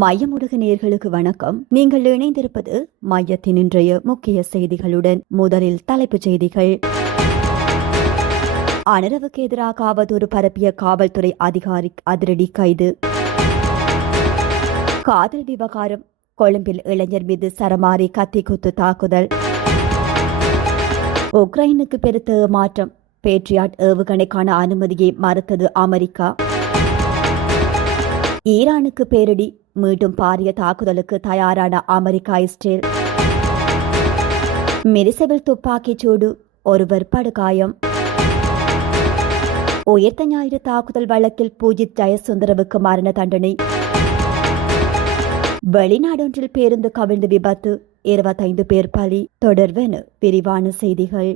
மையமுடுக நேயர்களுக்கு வணக்கம். நீங்கள் இணைந்திருப்பது மையத்தின் இன்றைய முக்கிய செய்திகளுடன். முதலில் தலைப்புச் செய்திகள். அனரவுக்கு எதிராக அவதூறு பரப்பிய காவல்துறை அதிகாரி அதிரடி கைது. காதல் விவகாரம், கொழும்பில் இளைஞர் மீது சரமாரி கத்திக்குத்து தாக்குதல். உக்ரைனுக்கு பெருத்த மாற்றம், பேட்ரியாட் ஏவுகணைக்கான அனுமதியை மறுத்தது அமெரிக்கா. ஈரானுக்கு பேரிடி, மீண்டும் பாரிய தாக்குதலுக்கு தயாரான அமெரிக்கா இஸ்ரேல். மிரிசவில் துப்பாக்கிச் சூடு, ஒருவர் படுகாயம். உயிர்த்த ஞாயிறு தாக்குதல் வழக்கில் பூஜித் ஜெயசுந்தரவுக்கு மரண தண்டனை. வெளிநாடொன்றில் பேருந்து கவிழ்ந்து விபத்து, 25 பேர் பலி. தொடர்வென விரிவான செய்திகள்.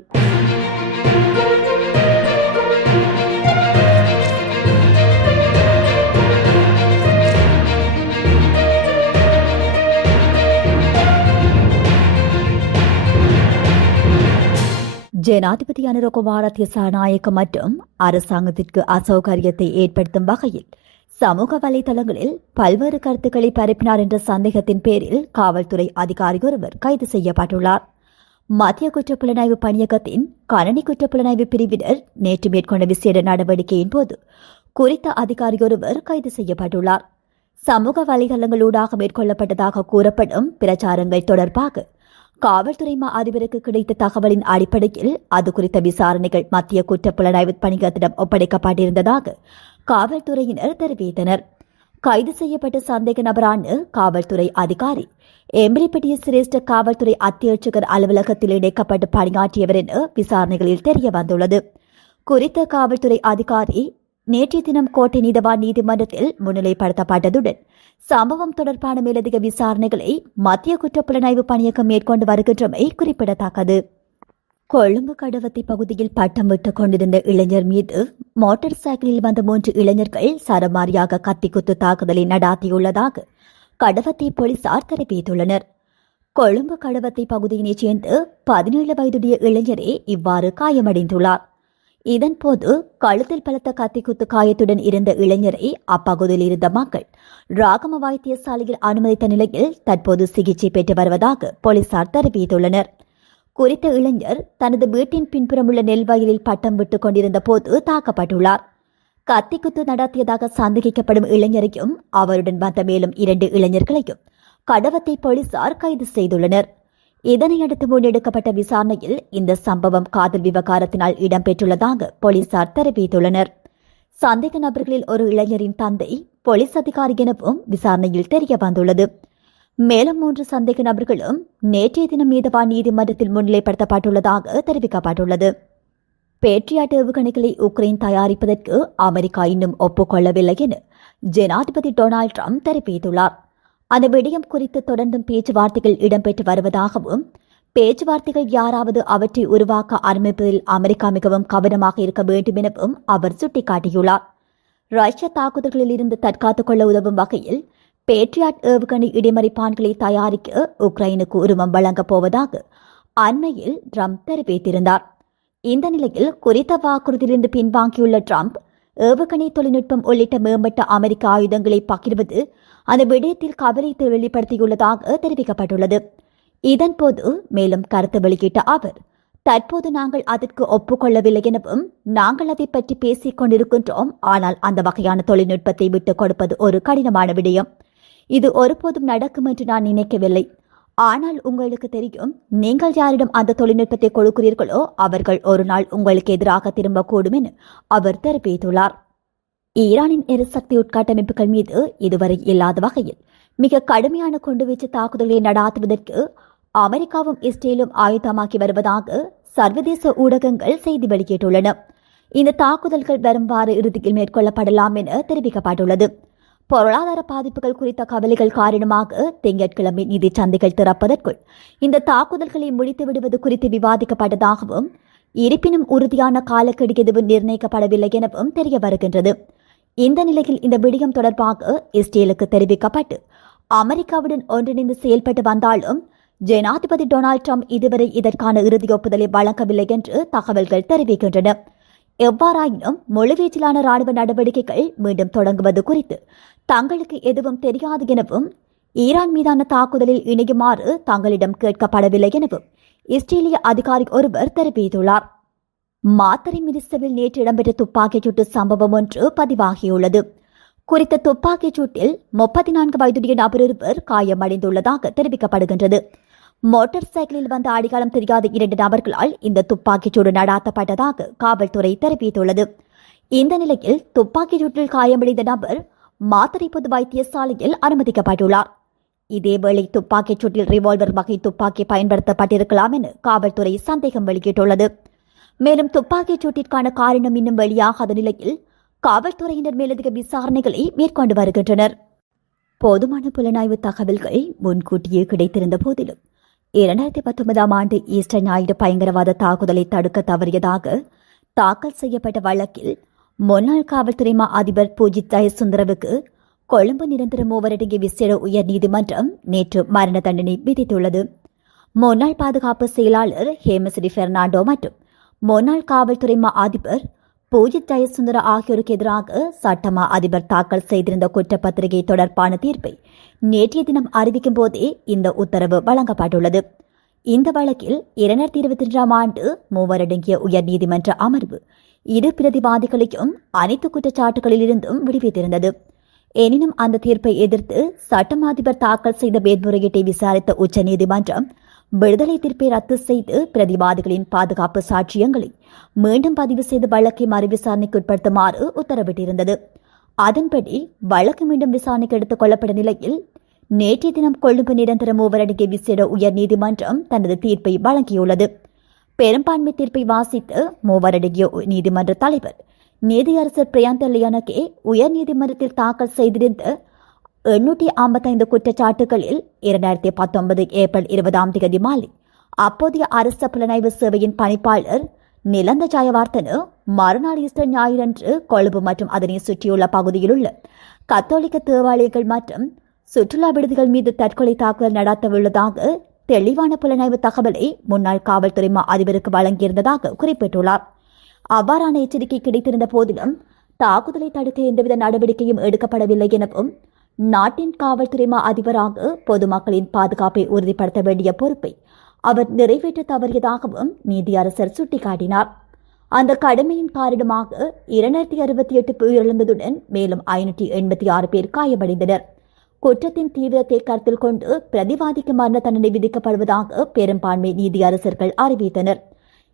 ஜனாதிபதி அனுரகுமார திசாநாயக்க மற்றும் அரசாங்கத்திற்கு அசௌகரியத்தை ஏற்படுத்தும் வகையில் சமூக வலைதளங்களில் பல்வேறு கருத்துக்களை பரப்பினார் என்ற சந்தேகத்தின் பேரில் காவல்துறை அதிகாரி ஒருவர் கைது செய்யப்பட்டுள்ளார். மத்திய குற்றப்புலனாய்வு பணியகத்தின் கணனி குற்றப்புலனாய்வு பிரிவினர் நேற்று மேற்கொண்ட விசேட நடவடிக்கையின் போது குறித்த அதிகாரி ஒருவர் கைது செய்யப்பட்டுள்ளார். சமூக வலைதளங்களூடாக மேற்கொள்ளப்பட்டதாக கூறப்படும் பிரச்சாரங்கள் தொடர்பாக காவல்துறை மா அதிபருக்கு கிடைத்த தகவலின் அடிப்படையில் அது குறித்த விசாரணைகள் மத்திய குற்றப்புலனாய்வு பணியகத்திடம் ஒப்படைக்கப்பட்டிருந்ததாக காவல்துறையினர் தெரிவித்தனர். கைது செய்யப்பட்ட சந்தேக நபரான காவல்துறை அதிகாரி எம்பிரிப்பட்டிய சிரேஷ்ட காவல்துறை அத்தியட்சகர் அலுவலகத்தில் இணைக்கப்பட்டு பணியாற்றியவர் என விசாரணைகளில் தெரிய வந்துள்ளது. குறித்த காவல்துறை அதிகாரி நேற்றைய தினம் கோட்டை நீதவான் நீதிமன்றத்தில் முன்னிலைப்படுத்தப்பட்டதுடன் சம்பவம் தொடர்பான மேலதிக விசாரணைகளை மத்திய குற்றப்புலனாய்வு பணியகம் மேற்கொண்டு வருகின்றமை குறிப்பிடத்தக்கது. கொழும்பு கடவத்தை பகுதியில் பட்டம் விட்டுக் கொண்டிருந்த இளைஞர் மீது மோட்டார் சைக்கிளில் வந்த 3 இளைஞர்கள் சரமாரியாக கத்திக்குத்து தாக்குதலை நடாத்தியுள்ளதாக கடவத்தை போலீசார் தெரிவித்துள்ளனர். கொழும்பு கடவத்தை பகுதியினைச் சேர்ந்து 17 வயதுடைய இளைஞரே இவ்வாறு காயமடைந்துள்ளார். இதன்போது கழுத்தில் பலத்த கத்திக்குத்து காயத்துடன் இருந்த இளைஞரை அப்பகுதியில் இருந்த மக்கள் ராகம வைத்தியசாலையில் அனுமதித்த நிலையில் தற்போது சிகிச்சை பெற்று வருவதாக போலீசார் தெரிவித்துள்ளனர். குறித்த இளைஞர் தனது வீட்டின் பின்புறமுள்ள நெல்வயலில் பட்டம் விட்டுக் கொண்டிருந்த போது தாக்கப்பட்டுள்ளார். கத்திக்குத்து நடத்தியதாக சந்தேகிக்கப்படும் இளைஞரையும் அவருடன் வந்த மேலும் 2 இளைஞர்களையும் கடவத்தை போலீசார் கைது செய்துள்ளனர். இதனையடுத்து முன்னெடுக்கப்பட்ட விசாரணையில் இந்த சம்பவம் காதல் விவகாரத்தினால் இடம்பெற்றுள்ளதாக போலீசார் தெரிவித்துள்ளனர். சந்தேக நபர்களில் ஒரு இளைஞரின் தந்தை போலீஸ் அதிகாரி எனவும் விசாரணையில் தெரிய வந்துள்ளது. மேலும் 3 சந்தேக நபர்களும் நேற்றைய தினம் நீதவான் நீதிமன்றத்தில் முன்னிலைப்படுத்தப்பட்டுள்ளதாக தெரிவிக்கப்பட்டுள்ளது. பேட்ரியாட் ஏவுகணைகளை உக்ரைன் தயாரிப்பதற்கு அமெரிக்கா இன்னும் ஒப்புக்கொள்ளவில்லை என ஜனாதிபதி டொனால்ட் ட்ரம்ப் தெரிவித்துள்ளார். அந்த விடயம் குறித்து தொடர்ந்தும் பேச்சுவார்த்தைகள் இடம்பெற்று வருவதாகவும் பேச்சுவார்த்தைகள் யாராவது அவற்றை உருவாக்க ஆரம்பிப்பதில் அமெரிக்கா மிகவும் கவனமாக இருக்க வேண்டும் எனவும் அவர் சுட்டிக்காட்டியுள்ளார். ரஷ்ய தாக்குதல்களில் இருந்து தற்காத்துக் கொள்ள உதவும் வகையில் பேட்ரியாட் ஏவுகணை இடைமறிப்பான்களை தயாரிக்க உக்ரைனுக்கு உரிமம் வழங்கப் போவதாக அண்மையில் ட்ரம்ப் தெரிவித்திருந்தார். இந்த நிலையில் குறித்த வாக்குறுதியிலிருந்து பின்வாங்கியுள்ள ட்ரம்ப் ஏவுகணை தொழில்நுட்பம் உள்ளிட்ட மேம்பட்ட அமெரிக்க ஆயுதங்களை பகிர்வது அந்த விடயத்தில் கவலை வெளிப்படுத்தியுள்ளதாக தெரிவிக்கப்பட்டுள்ளது. இதன்போது மேலும் கருத்து வெளியிட்ட அவர், தற்போது நாங்கள் அதற்கு ஒப்புக்கொள்ளவில்லை எனவும் நாங்கள் அதை பற்றி பேசிக் கொண்டிருக்கின்றோம். ஆனால் அந்த வகையான தொழில்நுட்பத்தை விட்டுக் கொடுப்பது ஒரு கடினமான விடயம். இது ஒருபோதும் நடக்கும் என்று நான் நினைக்கவில்லை. ஆனால் உங்களுக்கு தெரியும், நீங்கள் யாரிடம் அந்த தொழில்நுட்பத்தை கொடுக்கிறீர்களோ அவர்கள் ஒரு நாள் உங்களுக்கு எதிராக திரும்பக்கூடும் என அவர் தெரிவித்துள்ளார். ஈரானின் எரிசக்தி உட்கட்டமைப்புகள் மீது இதுவரை இல்லாத வகையில் மிக கடுமையான குண்டுவீச்சு தாக்குதல்களை நடாத்துவதற்கு அமெரிக்காவும் இஸ்ரேலும் ஆயுதமாக்கி வருவதாக சர்வதேச ஊடகங்கள் செய்தி வெளியிட்டுள்ளன. இந்த தாக்குதல்கள் வரும் வார இறுதியில் மேற்கொள்ளப்படலாம் என தெரிவிக்கப்பட்டுள்ளது. பொருளாதார பாதிப்புகள் குறித்த கவலைகள் காரணமாக திங்கட்கிழமை நிதி சந்தைகள் திறப்பதற்குள் இந்த தாக்குதல்களை முடித்து விடுவது குறித்து விவாதிக்கப்பட்டதாகவும் இருப்பினும் உறுதியான காலக்கெடு எதுவும் நிர்ணயிக்கப்படவில்லை எனவும் தெரிய வருகின்றது. இந்த நிலையில் இந்த விடயம் தொடர்பாக இஸ்ரேலுக்கு தெரிவிக்கப்பட்டு அமெரிக்காவுடன் ஒன்றிணைந்து செயல்பட்டு வந்தாலும் ஜனாதிபதி டொனால்ட் ட்ரம்ப் இதுவரை இதற்கான இறுதி ஒப்புதலை வழங்கவில்லை என்று தகவல்கள் தெரிவிக்கின்றன. எவ்வாறாயினும் முழுவீச்சிலான ராணுவ நடவடிக்கைகள் மீண்டும் தொடங்குவது குறித்து தங்களுக்கு எதுவும் தெரியாது எனவும் ஈரான் மீதான தாக்குதலில் இணையுமாறு தங்களிடம் கேட்கப்படவில்லை எனவும் இஸ்ரேலிய அதிகாரி ஒருவர் தெரிவித்துள்ளார். மாத்தறை மினிஸ்டரில் நேற்று இடம்பெற்ற துப்பாக்கிச் சூட்டு சம்பவம் ஒன்று பதிவாகியுள்ளது. குறித்த துப்பாக்கிச் சூட்டில் 34 வயதுடைய நபர் ஒருவர் காயமடைந்துள்ளதாக தெரிவிக்கப்படுகின்றது. மோட்டார் சைக்கிளில் வந்த அடையாளம் தெரியாத 2 நபர்களால் இந்த துப்பாக்கிச் சூடு நடாத்தப்பட்டதாக காவல்துறை தெரிவித்துள்ளது. இந்த நிலையில் துப்பாக்கிச் சூட்டில் காயமடைந்த நபர் மாத்தறை பொது வைத்தியசாலையில் அனுமதிக்கப்பட்டுள்ளார். இதேவேளை துப்பாக்கிச் சூட்டில் ரிவால்வர் வகை துப்பாக்கி பயன்படுத்தப்பட்டிருக்கலாம் என காவல்துறை சந்தேகம் வெளியிட்டுள்ளது. மேலும் துப்பாக்கிச் சூட்டிற்கான காரணம் இன்னும் வெளியாகாத நிலையில் காவல்துறையினர் மேலதிக விசாரணைகளை மேற்கொண்டு வருகின்றனர். போதுமான புலனாய்வு தகவல்கள் முன்கூட்டியே கிடைத்திருந்த போதிலும் 2019 ஆண்டு ஈஸ்டர் ஞாயிறு பயங்கரவாத தாக்குதலை தடுக்க தவறியதாக தாக்கல் செய்யப்பட்ட வழக்கில் முன்னாள் காவல்துறை மா அதிபர் பூஜித் ஜெயசுந்தரவுக்கு கொழும்பு நிரந்தர மூவரடங்கிய விசேட உயர் நீதிமன்றம் நேற்று மரண தண்டனை விதித்துள்ளது. முன்னாள் பாதுகாப்பு செயலாளர் ஹேமஸ்ரீ பெர்னாண்டோ மற்றும் முன்னாள் காவல்துறை மா அதிபர் பூஜித் ஜெயசுந்தர ஆகியோருக்கு எதிராக சட்டமா அதிபர் தாக்கல் செய்திருந்த குற்றப்பத்திரிகை தொடர்பான தீர்ப்பை நேற்றைய தினம் அறிவிக்கும் போதே இந்த உத்தரவு வழங்கப்பட்டுள்ளது. இந்த வழக்கில் 2022 ஆண்டு மூவரடங்கிய உயர் நீதிமன்ற அமர்வு இரு பிரதிவாதிகளையும் அனைத்து குற்றச்சாட்டுகளிலிருந்தும் விடுவித்திருந்தது. எனினும் அந்த தீர்ப்பை எதிர்த்து சட்டமா அதிபர் தாக்கல் செய்த மேல்முறையீட்டை விசாரித்த உச்சநீதிமன்றம் விடுதலை தீர்ப்பை ரத்து செய்து பிரதிவாதிகளின் பாதுகாப்பு சாட்சியங்களை மீண்டும் பதிவு செய்து வழக்கை மறுவிசாரணைக்கு உட்படுத்துமாறு உத்தரவிட்டிருந்தது. அதன்படி வழக்கு மீண்டும் விசாரணைக்கு எடுத்துக் கொள்ளப்பட்ட நிலையில் நேற்றைய தினம் கொழும்பு நிரந்தர மூவரடங்கிய விசேட உயர் நீதிமன்றம் தனது தீர்ப்பை வழங்கியுள்ளது. பெரும்பான்மை தீர்ப்பை வாசித்து மூவரடங்கிய நீதிமன்ற தலைவர் நீதியரசர் பிரியாந்த லியானகே உயர் நீதிமன்றத்தில் தாக்கல் செய்திருந்த 855 குற்றச்சாட்டுகளில் 2019 ஏப்ரல் 20 மாலை அப்போதைய அரச புலனாய்வு சேவையின் பணிப்பாளர் நிலந்த ஜயவர்தன மறுநாள் ஈஸ்டர் ஞாயிறன்று கொழும்பு மற்றும் அதனை சுற்றியுள்ள பகுதியில் உள்ள கத்தோலிக்க தேவாலயங்கள் மற்றும் சுற்றுலா விடுதிகள் மீது தற்கொலை தாக்குதல் நடத்தவுள்ளதாக தெளிவான புலனாய்வு தகவலை முன்னாள் காவல்துறை மா அதிபருக்கு வழங்கியிருந்ததாக குறிப்பிட்டுள்ளார். அவ்வாறான எச்சரிக்கை கிடைத்திருந்த போதிலும் தாக்குதலை தடுக்க எந்தவித நடவடிக்கையும் எடுக்கப்படவில்லை எனவும் நாட்டின் காவல்துறை மா அதிபராக பொதுமக்களின் பாதுகாப்பை உறுதிப்படுத்த வேண்டிய பொறுப்பை அவர் நிறைவேற்ற தவறியதாகவும் நீதியரசர் சுட்டிக்காட்டினார். அந்த கடமையின் காரணமாக 268 பேர் உயிரிழந்ததுடன் மேலும் 586 பேர் காயமடைந்தனர். குற்றத்தின் தீவிரத்தை கருத்தில் கொண்டு பிரதிவாதிக்கு மரண தண்டனை விதிக்கப்படுவதாக பெரும்பான்மை நீதியரசர்கள் அறிவித்தனர்.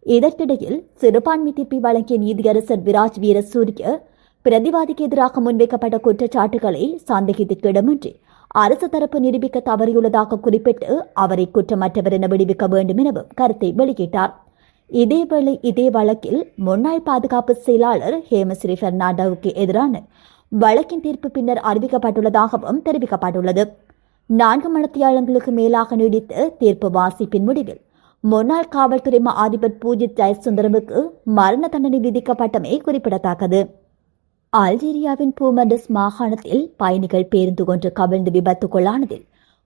இதற்கிடையில் சிறுபான்மை தீர்ப்பை வழங்கிய நீதியரசர் விராஜ் வீரசூரிய பிரதிவாதிக்கு எதிராக முன்வைக்கப்பட்ட குற்றச்சாட்டுகளை சந்தேகத்திற்கு இடமின்றி அரசு தரப்பு நிரூபிக்க தவறியுள்ளதாக குறிப்பிட்டு அவரை குற்றமற்றவர் என விடுவிக்க வேண்டும் எனவும் கருத்தை வெளியிட்டார். இதேவேளை இதே வழக்கில் முன்னாள் பாதுகாப்பு செயலாளர் ஹேமஸ்ரீ பெர்னாண்டோவுக்கு எதிரான வழக்கின் தீர்ப்பு பின்னர் அறிவிக்கப்பட்டுள்ளதாகவும் தெரிவிக்கப்பட்டுள்ளது. 4 மணித்தியாலங்களுக்கு மேலாக நீடித்த தீர்ப்பு வாசிப்பின் முடிவில் முன்னாள் காவல்துறை மா அதிபர் பூஜித் ஜெயசுந்தரவுக்கு மரண தண்டனை விதிக்கப்பட்டமை குறிப்பிடத்தக்கது. அல்ஜீரியாவின் பூமண்டஸ் மாகாணத்தில் பயணிகள் பேருந்து ஒன்று கவிழ்ந்து விபத்துக்குள்ளானதில்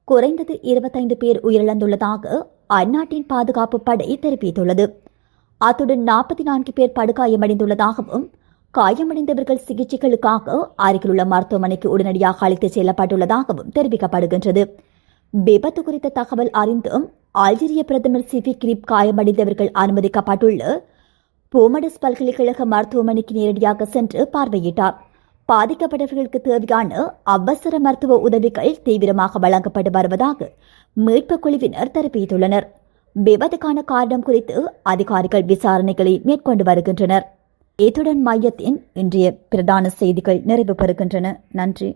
குறைந்தது 25 பேர் உயிரிழந்துள்ளதாக அந்நாட்டின் பாதுகாப்பு படை தெரிவித்துள்ளது. அத்துடன் 44 பேர் படுகாயமடைந்துள்ளதாகவும் காயமடைந்தவர்கள் சிகிச்சைகளுக்காக அருகிலுள்ள மருத்துவமனைக்கு உடனடியாக அழைத்துச் செல்லப்பட்டுள்ளதாகவும் தெரிவிக்கப்படுகின்றது. விபத்து குறித்த தகவல் அறிந்தும் அல்ஜீரிய பிரதமர் சிபி கிரிப் காயமடைந்தவர்கள் அனுமதிக்கப்பட்டுள்ள பூமடஸ் பல்கலைக்கழக மருத்துவமனைக்கு நேரடியாக சென்று பார்வையிட்டார். பாதிக்கப்பட்டவர்களுக்கு தேவையான அவசர மருத்துவ உதவிகள் தீவிரமாக வழங்கப்பட்டு வருவதாக மீட்புக் குழுவினர் தெரிவித்துள்ளனர். விபத்துக்கான காரணம் குறித்து அதிகாரிகள் விசாரணைகளை மேற்கொண்டு வருகின்றனர். இத்துடன் மையத்தின் இன்றைய பிரதான செய்திகள் நிறைவு பெறுகின்றன. நன்றி.